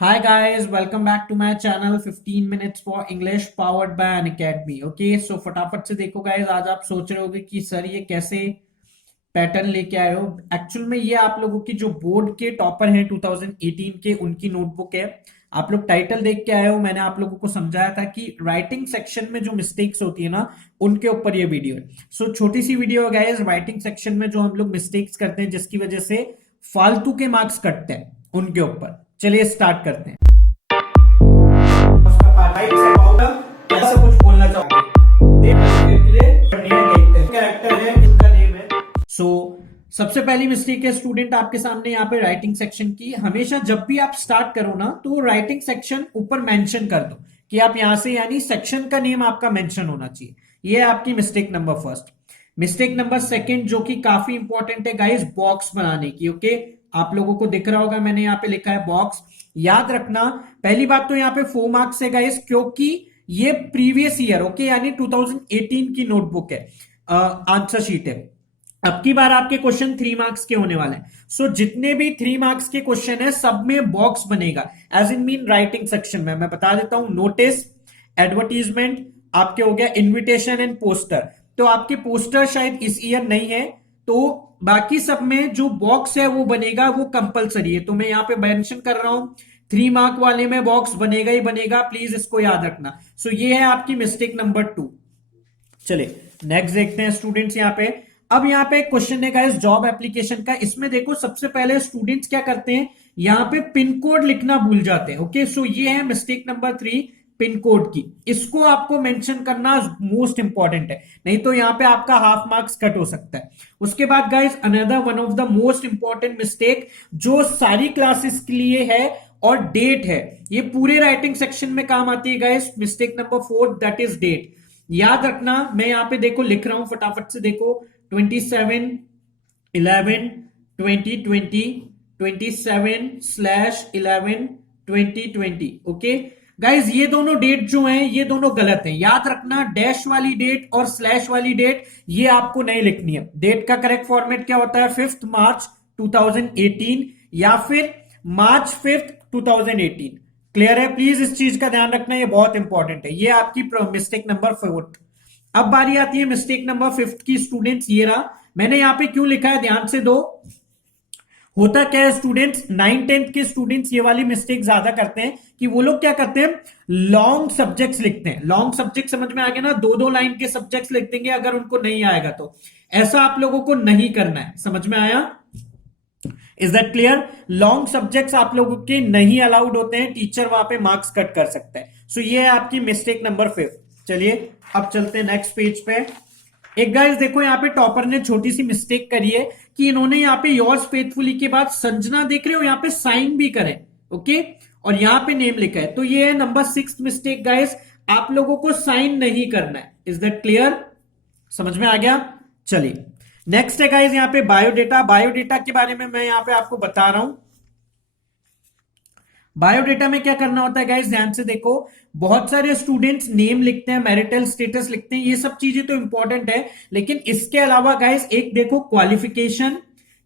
Hi guys, welcome back to my channel 15 minutes for English powered by an Academy. Okay, so फटाफट से देखो guys, आज आप सोच रहे होगे कि सर ये कैसे पैटर्न लेके आए हो। एक्चुअल में ये आप लोगों की जो बोर्ड के टॉपर हैं 2018 के, उनकी नोटबुक है। आप लोग टाइटल देख के आए हो। मैंने आप लोगों को समझाया था कि राइटिंग सेक्शन में जो मिस्टेक्स होती है ना, उनके ऊपर ये वीडियो है। सो छोटी सी वीडियो है गाइस। राइटिंग सेक्शन में जो हम लोग मिस्टेक्स करते हैं जिसकी वजह से फालतू के मार्क्स कटते हैं, उनके ऊपर चलिए स्टार्ट करते हैं। कैसा कुछ बोलना चाहोगे? कैरेक्टर है, इनका नेम है। सो सबसे पहली मिस्टेक है स्टूडेंट आपके सामने यहाँ पे राइटिंग सेक्शन की। हमेशा जब भी आप स्टार्ट करो ना, तो राइटिंग सेक्शन ऊपर मेंशन कर दो कि आप यहां से, यानी सेक्शन का नेम आपका मेंशन होना चाहिए। ये है आपकी mistake number first. Mistake number second जो कि काफी इंपॉर्टेंट है गाइस, बॉक्स बनाने की। ओके, आप लोगों को दिख रहा होगा मैंने यहाँ पे लिखा है बॉक्स। याद रखना, पहली बात तो यहाँ पे 4 मार्क्स है गाइस, क्योंकि ये प्रीवियस ईयर, ओके, यानी 2018 की नोटबुक है, आंसर शीट है। अब की बार आपके क्वेश्चन 3 मार्क्स के होने वाले हैं। सो जितने भी 3 मार्क्स के क्वेश्चन है सब में बॉक्स बनेगा, as in mean writing section में। मैं बता देता हूं, नोटिस, एडवर्टीजमेंट, आपके हो गया इनविटेशन एंड पोस्टर। तो आपके पोस्टर शायद इस ईयर नहीं है, तो बाकी सब में जो बॉक्स है वो बनेगा, वो कंपलसरी है। तो मैं यहां पे मेंशन कर रहा हूं, 3 मार्क वाले में बॉक्स बनेगा ही बनेगा, प्लीज इसको याद रखना। सो ये है आपकी मिस्टेक नंबर 2। चलिए नेक्स्ट देखते हैं स्टूडेंट्स। यहाँ पे अब यहाँ पे क्वेश्चन है गाइस जॉब एप्लीकेशन का। इसमें देखो सबसे पहले स्टूडेंट्स क्या करते हैं, यहाँ पे पिन कोड लिखना भूल जाते हैं। ओके, सो ये है मिस्टेक नंबर 3, पिन कोड की। इसको आपको मेंशन करना मोस्ट इंपॉर्टेंट है, नहीं तो यहाँ पे आपका हाफ मार्क्स कट हो सकता है। उसके बाद guys another one of the most important mistake जो सारी क्लासेस के लिए है, और डेट है। ये पूरे राइटिंग सेक्शन में काम आती है guys. Mistake number 4 that is date. याद रखना, मैं यहां पे देखो लिख रहा हूं, फटाफट से देखो, 27/11/2020, 27/11/2020। ओके गाइज, ये दोनों डेट जो हैं ये दोनों गलत हैं। याद रखना, डैश वाली डेट और स्लैश वाली डेट ये आपको नहीं लिखनी है। डेट का करेक्ट फॉर्मेट क्या होता है, 5 मार्च 2018 या फिर मार्च 5 2018। क्लियर है? प्लीज इस चीज का ध्यान रखना, ये बहुत इंपॉर्टेंट है। ये आपकी मिस्टेक नंबर 4। अब बारी आती है मिस्टेक नंबर 5 की स्टूडेंट्स। ये रहा, मैंने यहां पे क्यों लिखा है ध्यान से दो। होता क्या है स्टूडेंट्स, 9th-10th के स्टूडेंट्स ये वाली मिस्टेक ज्यादा करते हैं कि वो लोग क्या करते हैं, लॉन्ग सब्जेक्ट्स लिखते हैं। लॉन्ग सब्जेक्ट समझ में आ गया ना, 2-2 लाइन के सब्जेक्ट्स लिख देंगे अगर उनको नहीं आएगा तो। ऐसा आप लोगों को नहीं करना है, समझ में आया? Is that clear? Long subjects आप लोगों के नहीं अलाउड होते हैं, टीचर वहां पे मार्क्स कट कर सकता है। सो ये है आपकी मिस्टेक नंबर 5। चलिए अब चलते हैं नेक्स्ट पेज पे। एक गाइस देखो, यहाँ पे टॉपर ने छोटी सी मिस्टेक करी है कि इन्होंने यहाँ पे योर्स फेथफुली के बाद संजना देख रहे हो, यहाँ पे साइन भी करें। ओके, और यहाँ पे नेम लिखा है, तो ये है नंबर 6 मिस्टेक गाइस। आप लोगों को साइन नहीं करना है। Is that clear? समझ में आ गया? चलिए नेक्स्ट है गाइस यहाँ पे बायोडेटा। बायोडेटा के बारे में मैं यहाँ पे आपको बता रहा हूं। बायोडेटा में क्या करना होता है गाइस, ध्यान से देखो। बहुत सारे स्टूडेंट्स नेम लिखते हैं, मैरिटल स्टेटस लिखते हैं, ये सब चीजें तो इंपॉर्टेंट है, लेकिन इसके अलावा गाइस एक देखो क्वालिफिकेशन,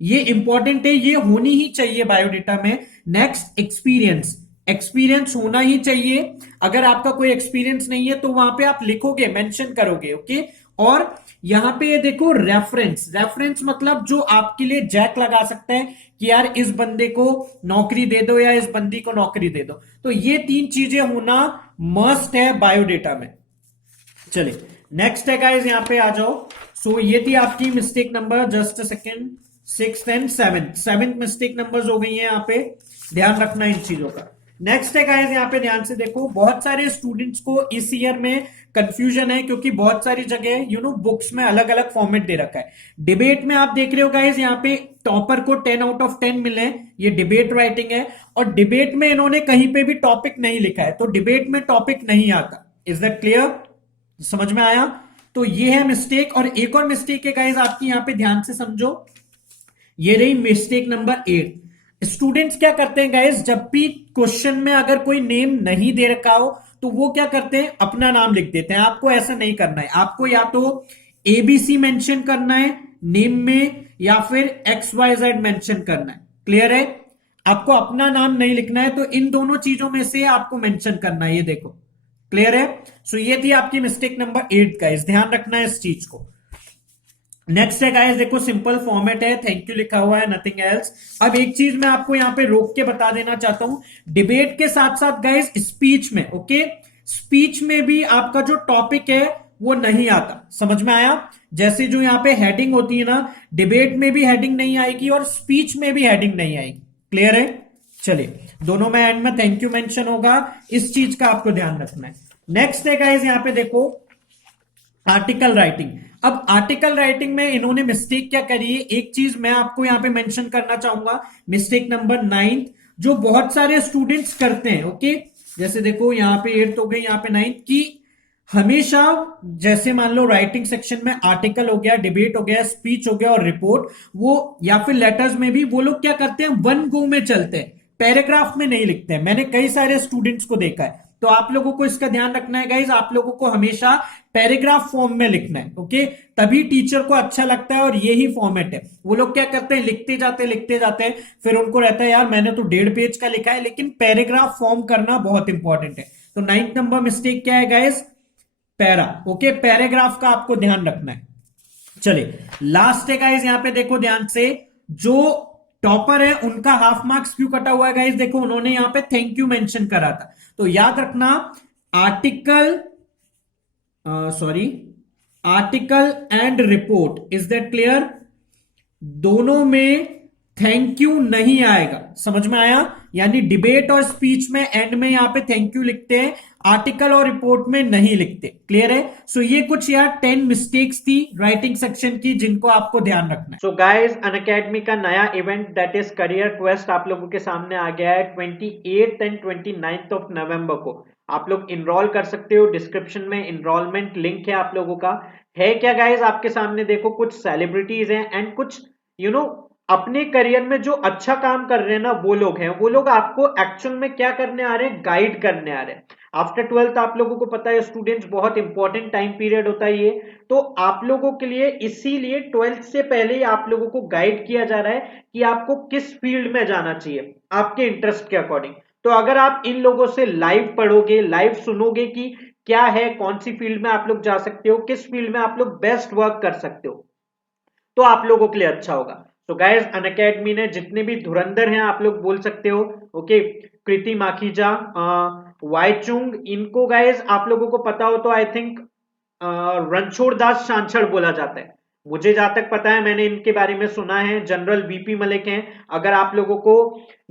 ये इंपॉर्टेंट है, ये होनी ही चाहिए बायोडेटा में। नेक्स्ट एक्सपीरियंस, एक्सपीरियंस होना ही चाहिए। अगर आपका कोई एक्सपीरियंस नहीं है तो वहां पे आप लिखोगे, मेंशन करोगे। ओके, और यहां पे ये देखो रेफरेंस। रेफरेंस मतलब जो आपके लिए जैक लगा सकता है कि यार इस बंदे को नौकरी दे दो या इस बंदी को नौकरी दे दो। तो ये 3 चीजें होना मस्ट है बायोडेटा में। चलिए नेक्स्ट है गाइस, यहां पे आ जाओ। सो ये थी आपकी mistake number, just second, 6th and 7th mistake numbers हो गई है यहाँ पे, ध्यान रखना इन चीजों का। नेक्स्ट है गाइस, यहाँ पे ध्यान से देखो। बहुत सारे स्टूडेंट्स को इस ईयर में कंफ्यूजन है, क्योंकि बहुत सारी जगह बुक्स में अलग अलग फॉर्मेट दे रखा है। डिबेट में आप देख रहे हो गाइस, यहाँ पे टॉपर को 10 आउट ऑफ 10 मिले हैं, ये डिबेट राइटिंग है। और डिबेट में इन्होंने कहीं पे भी टॉपिक नहीं लिखा है, तो डिबेट में टॉपिक नहीं आता। Is that clear? समझ में आया? तो ये है मिस्टेक। और एक और मिस्टेक है गाइस आपकी, यहाँ पे ध्यान से समझो। ये रही मिस्टेक नंबर 8। स्टूडेंट्स क्या करते हैं गाइस, जब भी क्वेश्चन में अगर कोई नेम नहीं दे रखा हो तो वो क्या करते हैं, अपना नाम लिख देते हैं। आपको ऐसा नहीं करना है, आपको या तो एबीसी मेंशन करना है नेम में, या फिर XYZ मेंशन करना है। क्लियर है? आपको अपना नाम नहीं लिखना है, तो इन दोनों चीजों में से आपको मेंशन करना है। ये देखो, क्लियर है? सो ये थी आपकी मिस्टेक नंबर 8 गाइस, ध्यान रखना है इस चीज को। नेक्स्ट है गाइस, देखो सिंपल फॉर्मेट है, थैंक यू लिखा हुआ है, नथिंग एल्स। अब एक चीज मैं आपको यहां पे रोक के बता देना चाहता हूं, डिबेट के साथ साथ गाइस स्पीच में, ओके, स्पीच में भी आपका जो टॉपिक है वो नहीं आता। समझ में आया? जैसे जो यहां पे हेडिंग होती है ना, डिबेट में भी हेडिंग नहीं आएगी और स्पीच में भी हेडिंग नहीं आएगी। क्लियर है? चलिए, दोनों में एंड में थैंक यू मेंशन होगा, इस चीज का आपको ध्यान रखना है। नेक्स्ट है गाइस, यहां पे देखो आर्टिकल राइटिंग। अब आर्टिकल राइटिंग में इन्होंने मिस्टेक क्या करी है, एक चीज मैं आपको यहां पे मेंशन करना चाहूंगा, मिस्टेक नंबर 9 जो बहुत सारे स्टूडेंट्स करते हैं। ओके, जैसे देखो यहां पे 8 हो गई, यहां पे 9 की, हमेशा जैसे मान लो राइटिंग सेक्शन में आर्टिकल हो गया, डिबेट हो गया, स्पीच हो गया और रिपोर्ट, वो या फिर लेटर्स में भी वो लोग क्या करते हैं, वन गो में चलते हैं, पैराग्राफ में नहीं लिखते हैं। मैंने कई सारे स्टूडेंट्स को देखा है। तो आप लोगों को इसका ध्यान रखना है गाइज, आप लोगों को हमेशा पैराग्राफ फॉर्म में लिखना है। ओके, तभी टीचर को अच्छा लगता है और यही फॉर्मेट है। वो लोग क्या करते हैं, लिखते जाते हैं, फिर उनको रहता है यार मैंने तो 1.5 पेज का लिखा है, लेकिन पैराग्राफ फॉर्म करना बहुत इंपॉर्टेंट है। तो 9 नंबर मिस्टेक क्या है गाइज, पैरा। ओके, पैराग्राफ का आपको ध्यान रखना है। चलिए, लास्ट है गाइज, यहां पे देखो ध्यान से, जो टॉपर है उनका हाफ मार्क्स क्यों कटा हुआ है गाइज, देखो उन्होंने यहां पे थैंक यू मेंशन करा था। तो याद रखना, article sorry article and report, is that clear? दोनों में थैंक यू नहीं आएगा। समझ में आया? यानी डिबेट और स्पीच में एंड में यहां पे थैंक यू लिखते हैं, आर्टिकल और रिपोर्ट में नहीं लिखते। क्लियर है? सो ये कुछ यार 10 मिस्टेक्स थी राइटिंग सेक्शन की, जिनको आपको ध्यान रखना है। सो गाइस, अनअकैडमी का नया event that is career quest आप लोगों के सामने आ गया है 28 एंड 29 ऑफ नवंबर को। आप लोग इनरोल कर सकते हो, डिस्क्रिप्शन में इनरोलमेंट लिंक है आप लोगों का। है क्या गाइस, आपके सामने देखो कुछ सेलिब्रिटीज हैं एंड कुछ अपने करियर में जो अच्छा काम कर रहे हैं ना, वो लोग हैं। वो लोग आपको एक्चुअल में क्या करने आ रहे हैं, गाइड करने आ रहे हैं। आफ्टर 12th आप लोगों को पता है स्टूडेंट्स, बहुत इंपॉर्टेंट टाइम पीरियड होता है ये। तो आप लोगों के लिए इसीलिए 12th से पहले ही आप लोगों को गाइड किया जा रहा है कि आपको किस फील्ड में जाना चाहिए आपके इंटरेस्ट के अकॉर्डिंग। तो अगर आप इन लोगों से लाइव पढ़ोगे, लाइव सुनोगे कि क्या है, कौन सी फील्ड में आप लोग जा सकते हो, किस फील्ड में आप लोग बेस्ट वर्क कर सकते हो, तो आप लोगों के लिए अच्छा होगा। तो गाइस, अनअकैडमी ने जितने भी धुरंधर हैं आप लोग बोल सकते हो, ओके, कृति माखीजा, वाईचुंग, इनको गाइस आप लोगों को पता हो तो आई थिंक रणछोड़ दास छांछड़ बोला जाता है। मुझे जहां तक पता है, मैंने इनके बारे में सुना है। जनरल वीपी मलिक हैं। अगर आप लोगों को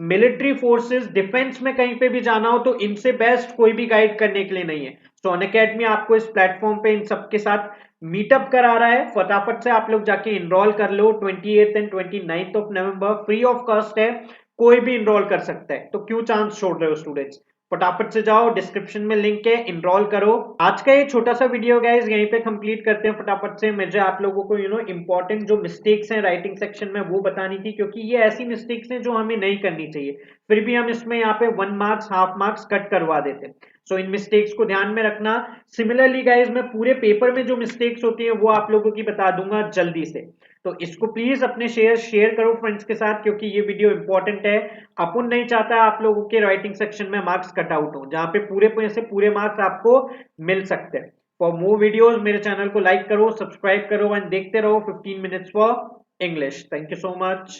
मिलिट्री फोर्सेस, डिफेंस में कहीं पे भी जाना हो, तो इनसे बेस्ट कोई भी गाइड करने के लिए नहीं है। सो अनअकैडमी आपको इस प्लेटफॉर्म पे इन सबके साथ मीटअप करा रहा है। फटाफट से आप लोग जाके इनरोल कर लो। 28 and 29 of November free of cost है, कोई भी इनरोल कर सकता है। तो क्यों चांस छोड़ रहे हो स्टूडेंट्स? फटाफट से जाओ, डिस्क्रिप्शन में लिंक है, इनरोल करो। आज का ये छोटा सा वीडियो गाइस यहीं पे कंप्लीट करते हैं फटाफट से। मुझे आप लोगों को इंपॉर्टेंट जो मिस्टेक्स हैं राइटिंग सेक्शन में वो बतानी थी, क्योंकि ये ऐसी मिस्टेक्स हैं जो हमें नहीं करनी चाहिए, फिर भी हम इसमें यहाँ पे 1 मार्क्स, हाफ मार्क्स कट करवा देते। सो इन मिस्टेक्स को ध्यान में रखना। सिमिलरली गाइज, मैं पूरे पेपर में जो मिस्टेक्स होती है वो आप लोगों की बता दूंगा जल्दी से। तो इसको प्लीज अपने शेयर करो फ्रेंड्स के साथ, क्योंकि ये वीडियो इंपॉर्टेंट है। अपुन नहीं चाहता आप लोगों के राइटिंग सेक्शन में मार्क्स कट आउट हो, जहां पे पूरे मार्क्स आपको मिल सकते हैं। फॉर मोर वीडियोस मेरे चैनल को लाइक करो, सब्सक्राइब करो एंड देखते रहो 15 minutes for English. Thank you so much.